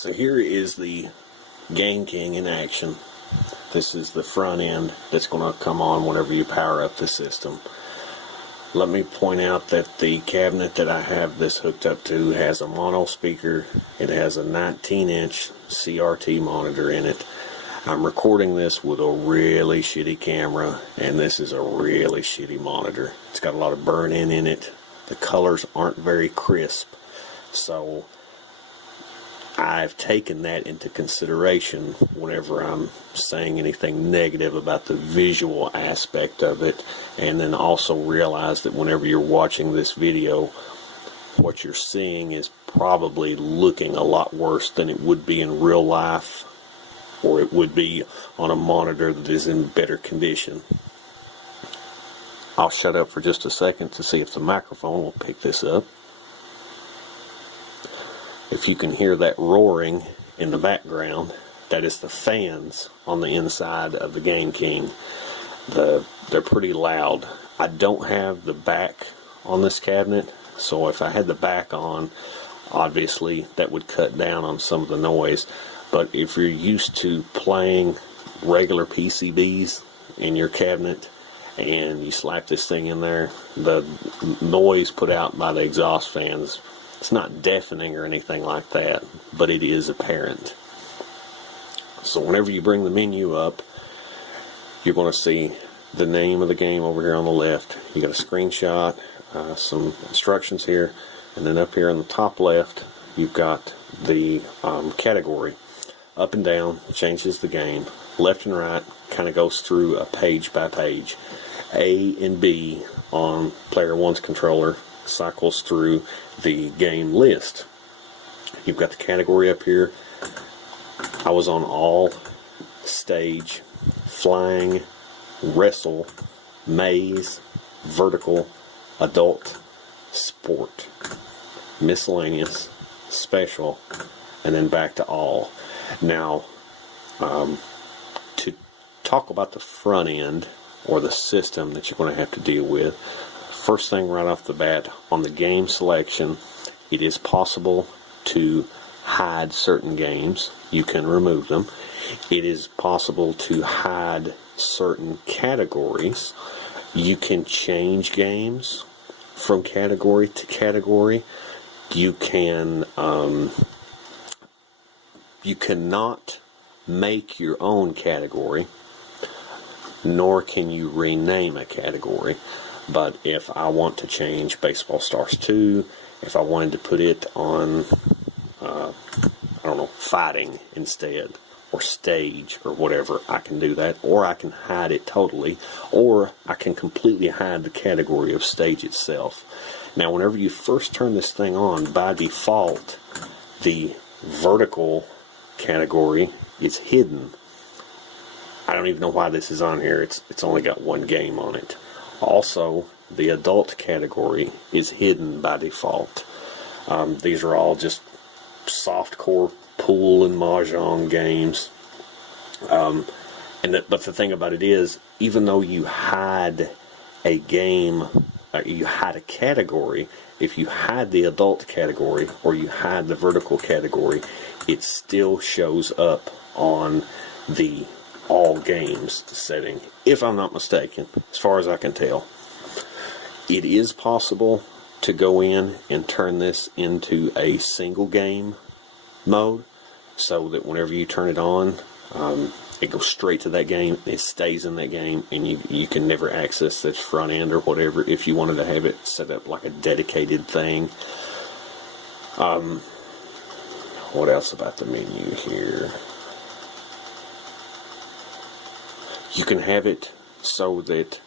So here is the Game King in action. This is the front end that's going to come on whenever you power up the system. Let me point out that the cabinet that I have this hooked up to has a mono speaker. It has a 19-inch CRT monitor in it. I'm recording this with a really shitty camera, and this is a really shitty monitor. It's got a lot of burn-in in it. The colors aren't very crisp, so I've taken that into consideration whenever I'm saying anything negative about the visual aspect of it, and then also realize that whenever you're watching this video, what you're seeing is probably looking a lot worse than it would be in real life, or it would be on a monitor that is in better condition. I'll shut up for just a second to see if the microphone will pick this up. If you can hear that roaring in the background, that is the fans on the inside of the Game King. They're pretty loud. I don't have the back on this cabinet, so if I had the back on, obviously that would cut down on some of the noise. But if you're used to playing regular PCBs in your cabinet and you slap this thing in there, the noise put out by the exhaust fans, it's not deafening or anything like that, but it is apparent. So whenever you bring the menu up, you're going to see the name of the game over here on the left. You got a screenshot, some instructions here, and then up here on the top left, you've got the category. Up and down changes the game. Left and right kind of goes through a page by page. A and B on player 1's controller cycles through the game list. You've got the category up here. I was on all, stage, flying, wrestle, maze, vertical, adult, sport, miscellaneous, special, and then back to all. Now, to talk about the front end or the system that you're going to have to deal with, first thing right off the bat, on the game selection, it is possible to hide certain games. You can remove them. It is possible to hide certain categories. You can change games from category to category. You cannot make your own category, nor can you rename a category. But if I want to change Baseball Stars 2, if I wanted to put it on, I don't know, fighting instead, or stage, or whatever, I can do that. Or I can hide it totally, or I can completely hide the category of stage itself. Now, whenever you first turn this thing on, by default, the vertical category is hidden. I don't even know why this is on here. It's only got one game on it. Also, the adult category is hidden by default. These are all just softcore pool and mahjong games. But the thing about it is, even though you hide a game, you hide a category, if you hide the adult category or you hide the vertical category, it still shows up on the all games setting, if I'm not mistaken, as far as I can tell. It is possible to go in and turn this into a single game mode, so that whenever you turn it on, it goes straight to that game, it stays in that game, and you can never access this front end or whatever if you wanted to have it set up like a dedicated thing. What else about the menu here? You can have it so that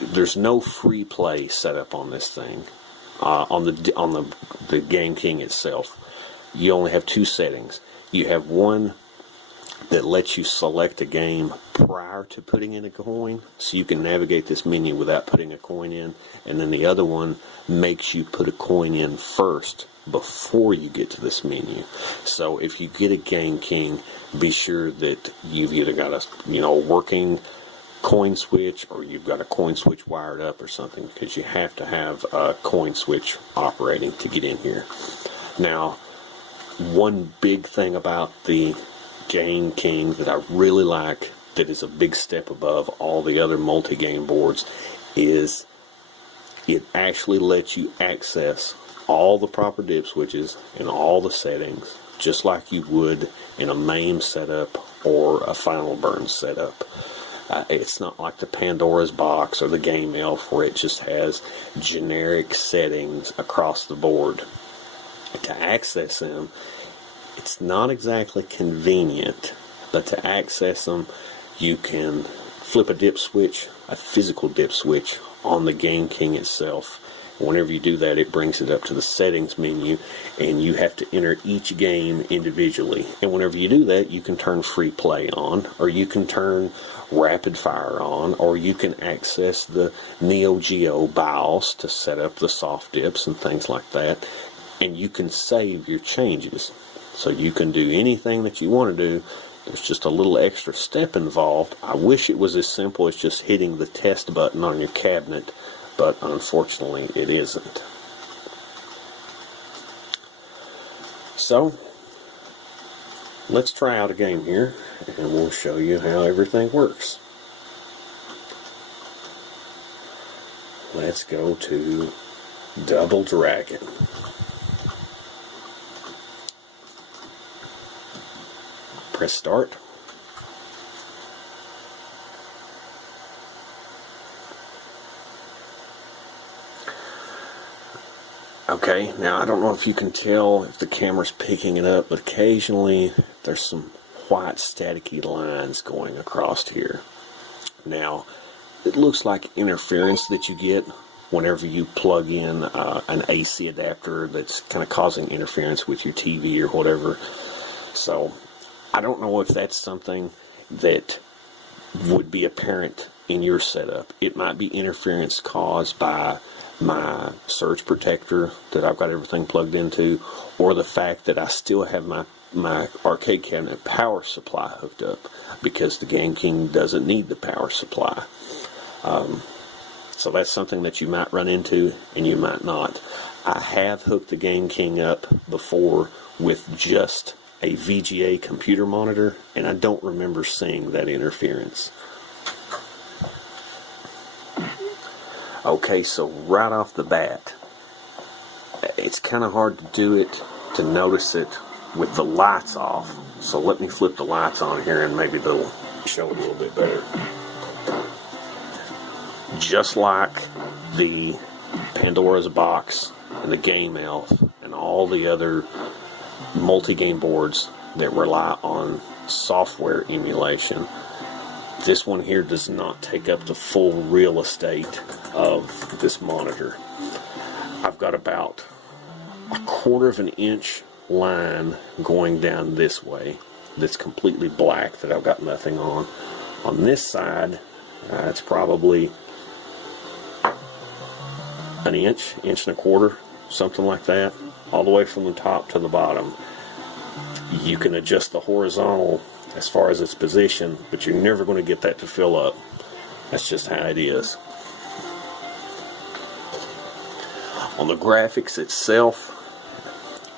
there's no free play set up on this thing. On the Game King itself, you only have two settings. You have one that lets you select a game prior to putting in a coin, so you can navigate this menu without putting a coin in, and then the other one makes you put a coin in first before you get to this menu. So if you get a Game King, be sure that you've either got a working coin switch, or you've got a coin switch wired up or something, because you have to have a coin switch operating to get in here. Now, One big thing about the Game King that I really like, that is a big step above all the other multi-game boards, is it actually lets you access all the proper dip switches and all the settings just like you would in a MAME setup or a Final Burn setup. It's not like the Pandora's Box or the Game Elf where it just has generic settings across the board. To access them, it's not exactly convenient, but to access them, you can flip a dip switch, a physical dip switch, on the Game King itself. Whenever you do that, it brings it up to the settings menu, and you have to enter each game individually. And whenever you do that, you can turn free play on, or you can turn rapid fire on, or you can access the Neo Geo BIOS to set up the soft dips and things like that. And you can save your changes. So you can do anything that you want to do. There's just a little extra step involved. I wish it was as simple as just hitting the test button on your cabinet, but unfortunately it isn't. So, let's try out a game here, and we'll show you how everything works. Let's go to Double Dragon. Press start. Okay, now I don't know if you can tell if the camera's picking it up, but occasionally there's some white staticky lines going across here. Now, it looks like interference that you get whenever you plug in an AC adapter that's kind of causing interference with your TV or whatever. So, I don't know if that's something that would be apparent in your setup. It might be interference caused by my surge protector that I've got everything plugged into, or the fact that I still have my arcade cabinet power supply hooked up, because the Game King doesn't need the power supply. So that's something that you might run into, and you might not. I have hooked the Game King up before with just a VGA computer monitor, and I don't remember seeing that interference. Okay, so right off the bat, it's kind of hard to do it, to notice it with the lights off. So let me flip the lights on here and maybe they'll show it a little bit better. Just like the Pandora's Box and the Game Elf and all the other multi-game boards that rely on software emulation, this one here does not take up the full real estate of this monitor. I've got about 1/4 of an inch line going down this way that's completely black, that I've got nothing on. On this side, it's probably an inch, inch and a quarter, something like that, all the way from the top to the bottom. You can adjust the horizontal as far as its position, but you're never going to get that to fill up. That's just how it is. On the graphics itself,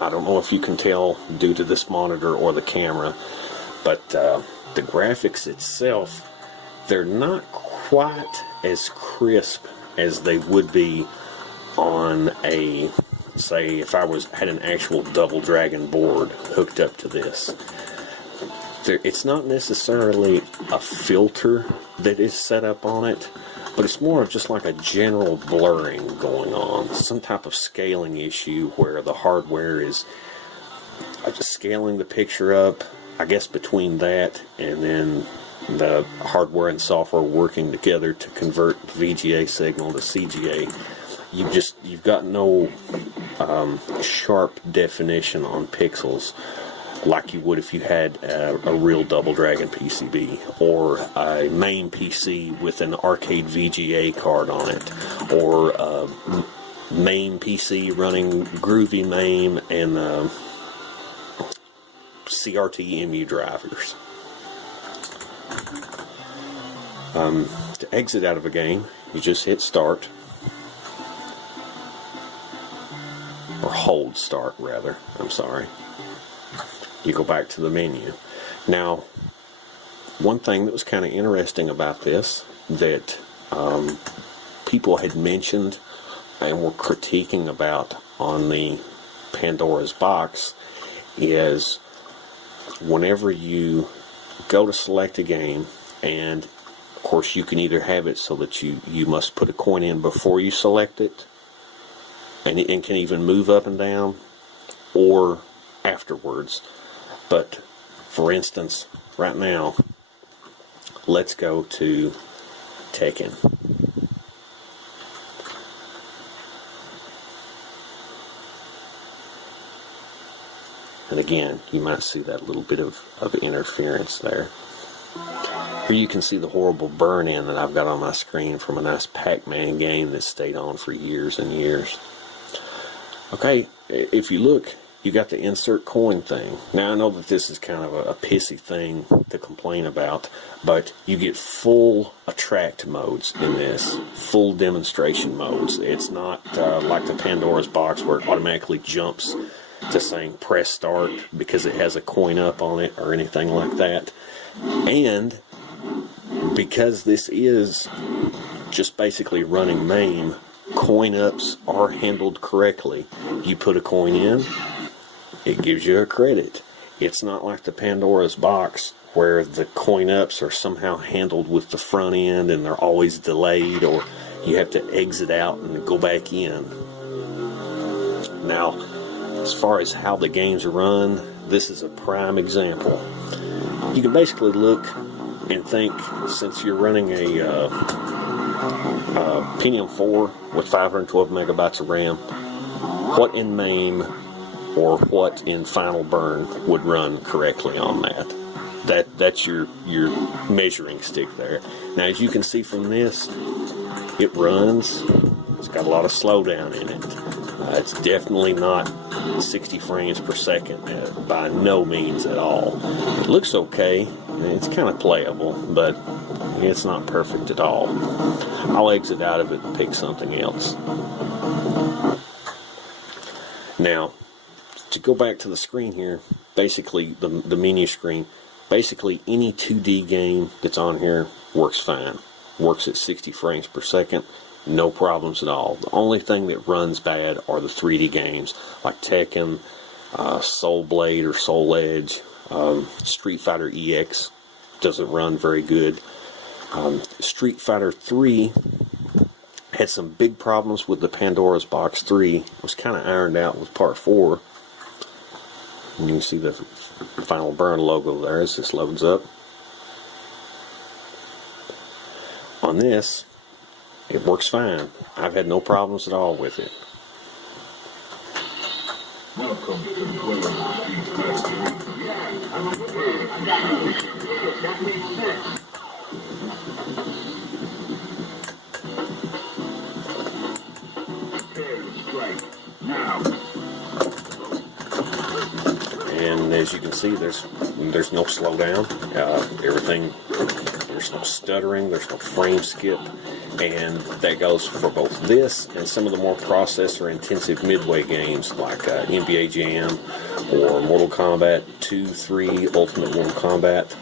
I don't know if you can tell due to this monitor or the camera, but the graphics itself, they're not quite as crisp as they would be on a, say, if I had an actual Double Dragon board hooked up to this. It's not necessarily a filter that is set up on it, but it's more of just like a general blurring going on, some type of scaling issue where the hardware is just scaling the picture up, I guess between that and then the hardware and software working together to convert the VGA signal to CGA. You've got no sharp definition on pixels like you would if you had a real Double Dragon PCB, or a MAME PC with an arcade VGA card on it, or a MAME PC running Groovy MAME and CRT EMU drivers. To exit out of a game, you just hit start, or hold start rather, I'm sorry. you go back to the menu. Now, one thing that was kind of interesting about this that people had mentioned and were critiquing about on the Pandora's box is whenever you go to select a game, and of course you can either have it so that you must put a coin in before you select it, and it can even move up and down, or afterwards. But for instance, right now, let's go to Tekken. And again, you might see that little bit of interference there. Here you can see the horrible burn-in that I've got on my screen from a nice Pac-Man game that stayed on for years and years. Okay, if you look, you got the insert coin thing. Now I know that this is kind of a pissy thing to complain about, but you get full attract modes in this, full demonstration modes. It's not like the Pandora's box where it automatically jumps to saying press start because it has a coin up on it or anything like that. And because this is just basically running MAME, coin ups are handled correctly. You put a coin in, it gives you a credit. It's not like the Pandora's box where the coin ups are somehow handled with the front end and they're always delayed, or you have to exit out and go back in. Now, as far as how the games run, this is a prime example. You can basically look and think, since you're running a Pentium 4 with 512 megabytes of RAM, what in MAME or what in Final Burn would run correctly on that? That's your measuring stick there. Now, as you can see from this, it runs. It's got a lot of slowdown in it. It's definitely not 60 frames per second, by no means at all. It looks okay. It's kind of playable, but it's not perfect at all. I'll exit out of it and pick something else. Now, to go back to the screen here, basically the menu screen, basically any 2D game that's on here works fine. Works at 60 frames per second. No problems at all. The only thing that runs bad are the 3D games like Tekken, Soul Blade or Soul Edge, Street Fighter EX doesn't run very good. Street Fighter 3 had some big problems with the Pandora's Box 3. It was kind of ironed out with Part 4. And you can see the Final Burn logo there as this loads up. On this, it works fine. I've had no problems at all with it. Welcome to the And as you can see, there's no slowdown. Everything, there's no stuttering, there's no frame skip. And that goes for both this and some of the more processor-intensive midway games like NBA Jam or Mortal Kombat 2, 3, Ultimate Mortal Kombat.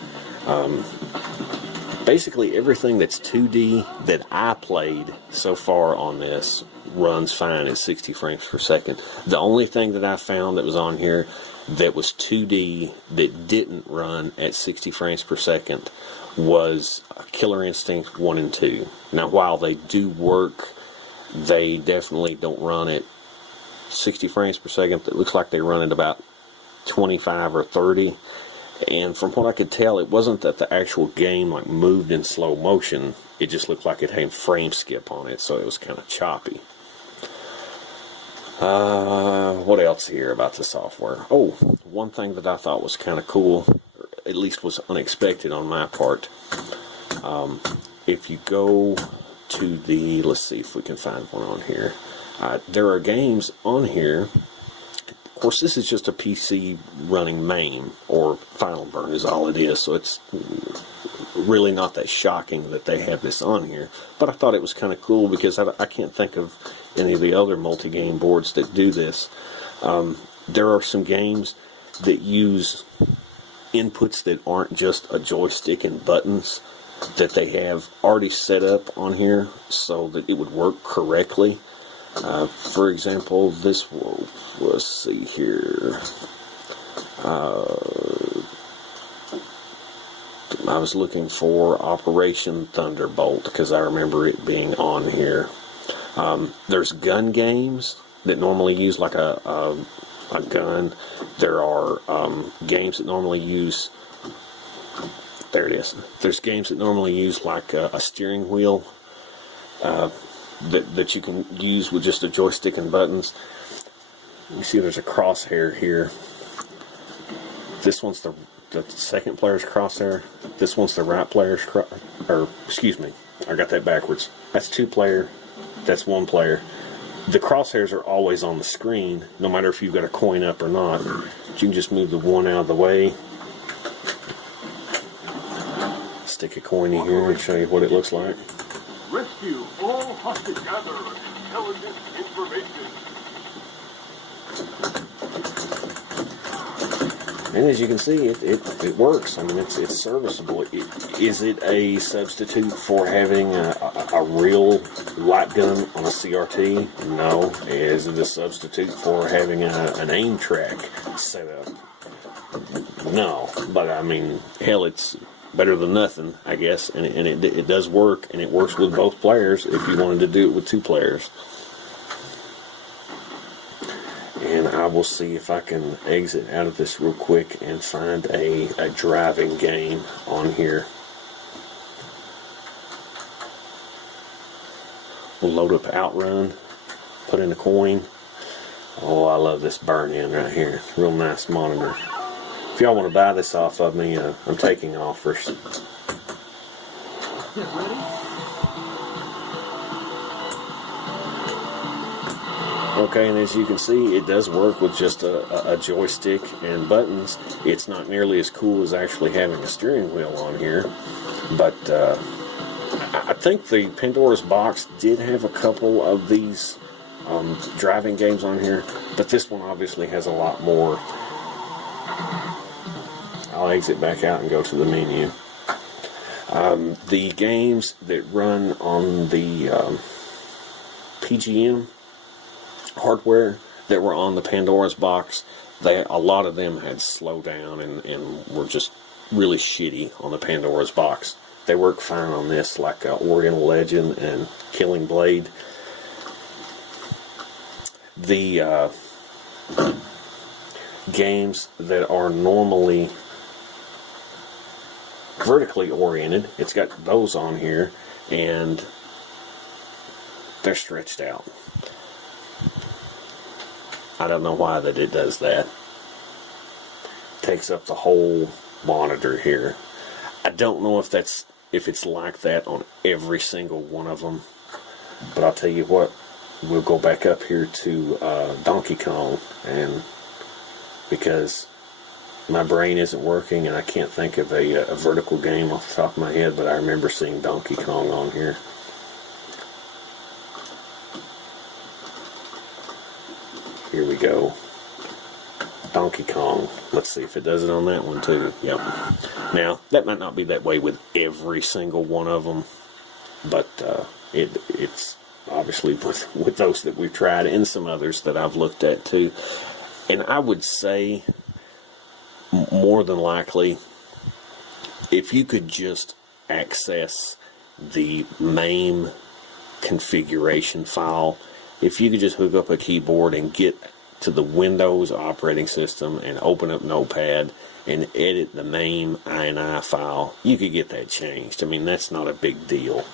Basically, everything that's 2D that I played so far on this runs fine at 60 frames per second. The only thing that I found that was on here that was 2D that didn't run at 60 frames per second was Killer Instinct 1 and 2. Now, while they do work, they definitely don't run at 60 frames per second. It looks like they run at about 25 or 30. And from what I could tell, it wasn't that the actual game like moved in slow motion. It just looked like it had frame skip on it, so it was kind of choppy. What else here about the software? Oh, one thing that I thought was kind of cool, or at least was unexpected on my part. If you go to the, let's see if we can find one on here. There are games on here. Of course, this is just a PC running MAME, or Final Burn is all it is, so it's really not that shocking that they have this on here. But I thought it was kind of cool because I can't think of any of the other multi-game boards that do this. There are some games that use inputs that aren't just a joystick and buttons, that they have already set up on here so that it would work correctly. For example, this, let's see here. I was looking for Operation Thunderbolt because I remember it being on here. There's gun games that normally use like a gun. There are games that normally use, there it is. There's games that normally use like a steering wheel that you can use with just a joystick and buttons. You see there's a crosshair here. This one's the second player's crosshair. This one's the right player's or excuse me, I got that backwards. That's 2 player, that's 1 player. The crosshairs are always on the screen, no matter if you've got a coin up or not. You can just move the one out of the way. Stick a coin in here and show you what it looks like. Rescue all hunter-gatherer intelligence information. And as you can see, it works. I mean, it's serviceable. Is it a substitute for having a real light gun on a CRT? No. Is it a substitute for having an aim track set up? No. But I mean, hell, it's better than nothing, I guess. And it does work, and it works with both players if you wanted to do it with 2 players. And I will see if I can exit out of this real quick and find a driving game on here. We'll load up Outrun, put in a coin. Oh, I love this burn-in right here. Real nice monitor. If y'all want to buy this off of me, I'm taking offers. Get ready. Okay, and as you can see, it does work with just a joystick and buttons. It's not nearly as cool as actually having a steering wheel on here, but I think the Pandora's Box did have a couple of these driving games on here, but this one obviously has a lot more. I'll exit back out and go to the menu. The games that run on the PGM hardware that were on the Pandora's Box, a lot of them had slowed down and were just really shitty on the Pandora's Box. They work fine on this, like Oriental Legend and Killing Blade. The games that are normally vertically oriented, it's got those on here, and they're stretched out. I don't know why that it does that. Takes up the whole monitor here. I don't know if it's like that on every single one of them, but I'll tell you what, we'll go back up here to Donkey Kong, and because my brain isn't working and I can't think of a vertical game off the top of my head, but I remember seeing Donkey Kong on here. Here we go. Donkey Kong. Let's see if it does it on that one too. Yep. Now, that might not be that way with every single one of them, but it's obviously with those that we've tried and some others that I've looked at too. And I would say, more than likely, if you could just access the MAME configuration file, if you could just hook up a keyboard and get to the Windows operating system and open up Notepad and edit the MAME INI file, you could get that changed. I mean, that's not a big deal.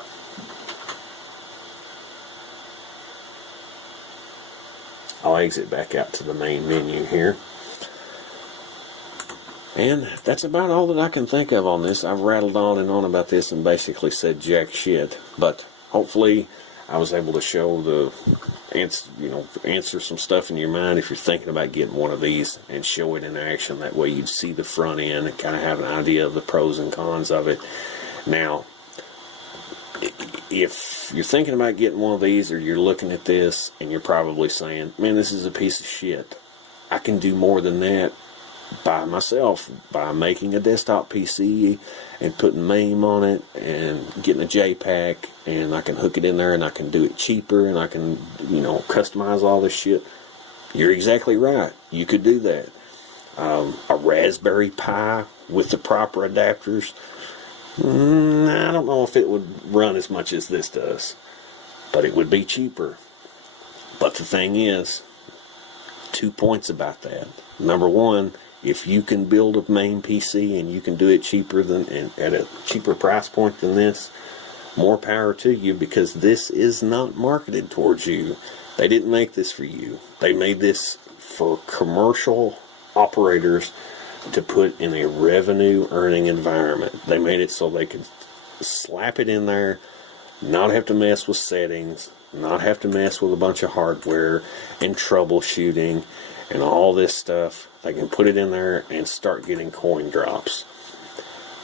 I'll exit back out to the main menu here. And that's about all that I can think of on this. I've rattled on and on about this and basically said jack shit. But hopefully I was able to show answer some stuff in your mind if you're thinking about getting one of these and show it in action. That way you'd see the front end and kind of have an idea of the pros and cons of it. Now, if you're thinking about getting one of these, or you're looking at this and you're probably saying, man, this is a piece of shit, I can do more than that, by myself by making a desktop PC and putting MAME on it and getting a JPack, and I can hook it in there and I can do it cheaper and I can, customize all this shit. You're exactly right. You could do that. A Raspberry Pi with the proper adapters, I don't know if it would run as much as this does, but it would be cheaper. But the thing is, 2 points about that. Number one, if you can build a main PC and you can do it cheaper than, and at a cheaper price point than this, more power to you, because this is not marketed towards you. They didn't make this for you. They made this for commercial operators to put in a revenue earning environment. They made it so they could slap it in there, not have to mess with settings, not have to mess with a bunch of hardware and troubleshooting and all this stuff. They can put it in there and start getting coin drops.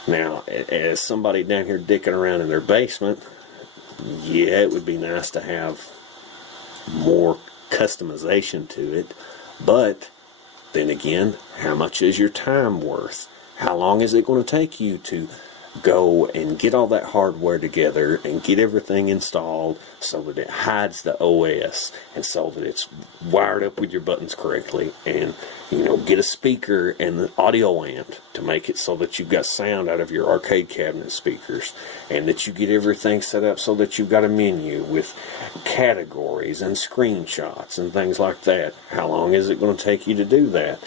Now, as somebody down here dicking around in their basement, yeah, it would be nice to have more customization to it, but then again, how much is your time worth? How long is it going to take you to go and get all that hardware together and get everything installed so that it hides the OS and so that it's wired up with your buttons correctly, and get a speaker and the audio amp to make it so that you've got sound out of your arcade cabinet speakers, and that you get everything set up so that you've got a menu with categories and screenshots and things like that. How long is it going to take you to do that?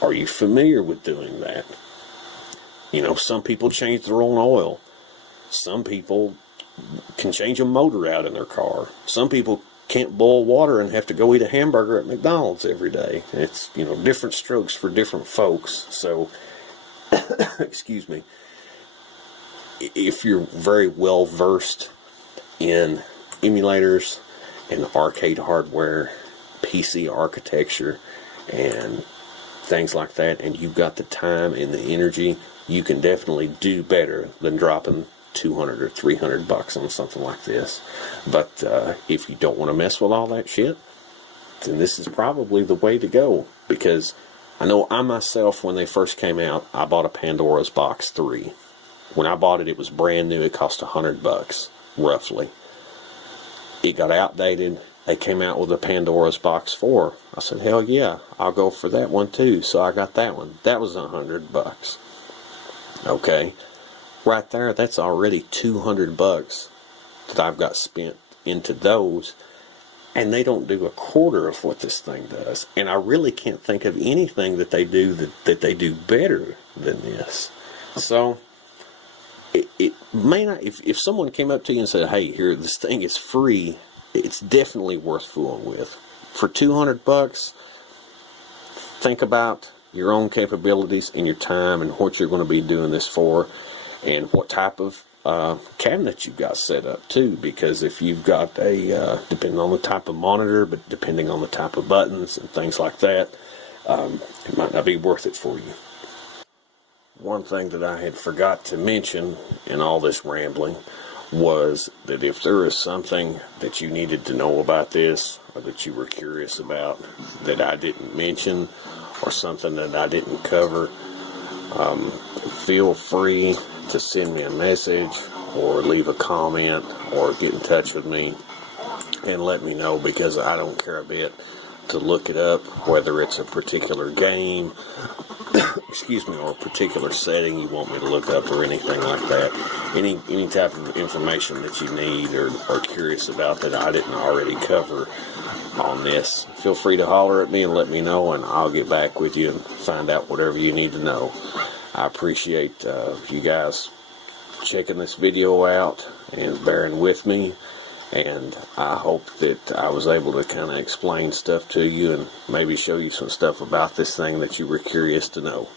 Are you familiar with doing that? Some people change their own oil. Some people can change a motor out in their car. Some people can't boil water and have to go eat a hamburger at McDonald's every day. It's, different strokes for different folks. So, excuse me. If you're very well versed in emulators and arcade hardware, PC architecture, and things like that, and you've got the time and the energy, you can definitely do better than dropping $200 or $300 on something like this. But if you don't want to mess with all that shit, then this is probably the way to go. Because I know I myself, when they first came out, I bought a Pandora's Box 3. When I bought it, it was brand new. It cost $100 roughly. It got outdated. They came out with a Pandora's Box 4. I said, hell yeah, I'll go for that one too. So I got that one. That was $100. Okay, right there, that's already $200 that I've got spent into those, and they don't do a quarter of what this thing does. And I really can't think of anything that they do that they do better than this. So it may not. If someone came up to you and said, "Hey, here, this thing is free," it's definitely worth fooling with. For $200, think about your own capabilities and your time and what you're going to be doing this for, and what type of cabinet you've got set up too. Because if you've got a, depending on the type of monitor, but depending on the type of buttons and things like that, it might not be worth it for you. One thing that I had forgot to mention in all this rambling was that if there is something that you needed to know about this, or that you were curious about that I didn't mention, or something that I didn't cover, feel free to send me a message or leave a comment or get in touch with me and let me know, because I don't care a bit to look it up, whether it's a particular game excuse me, or a particular setting you want me to look up, or anything like that. Any type of information that you need or are curious about that I didn't already cover on this, feel free to holler at me and let me know, and I'll get back with you and find out whatever you need to know. I appreciate you guys checking this video out and bearing with me, and I hope that I was able to kind of explain stuff to you and maybe show you some stuff about this thing that you were curious to know.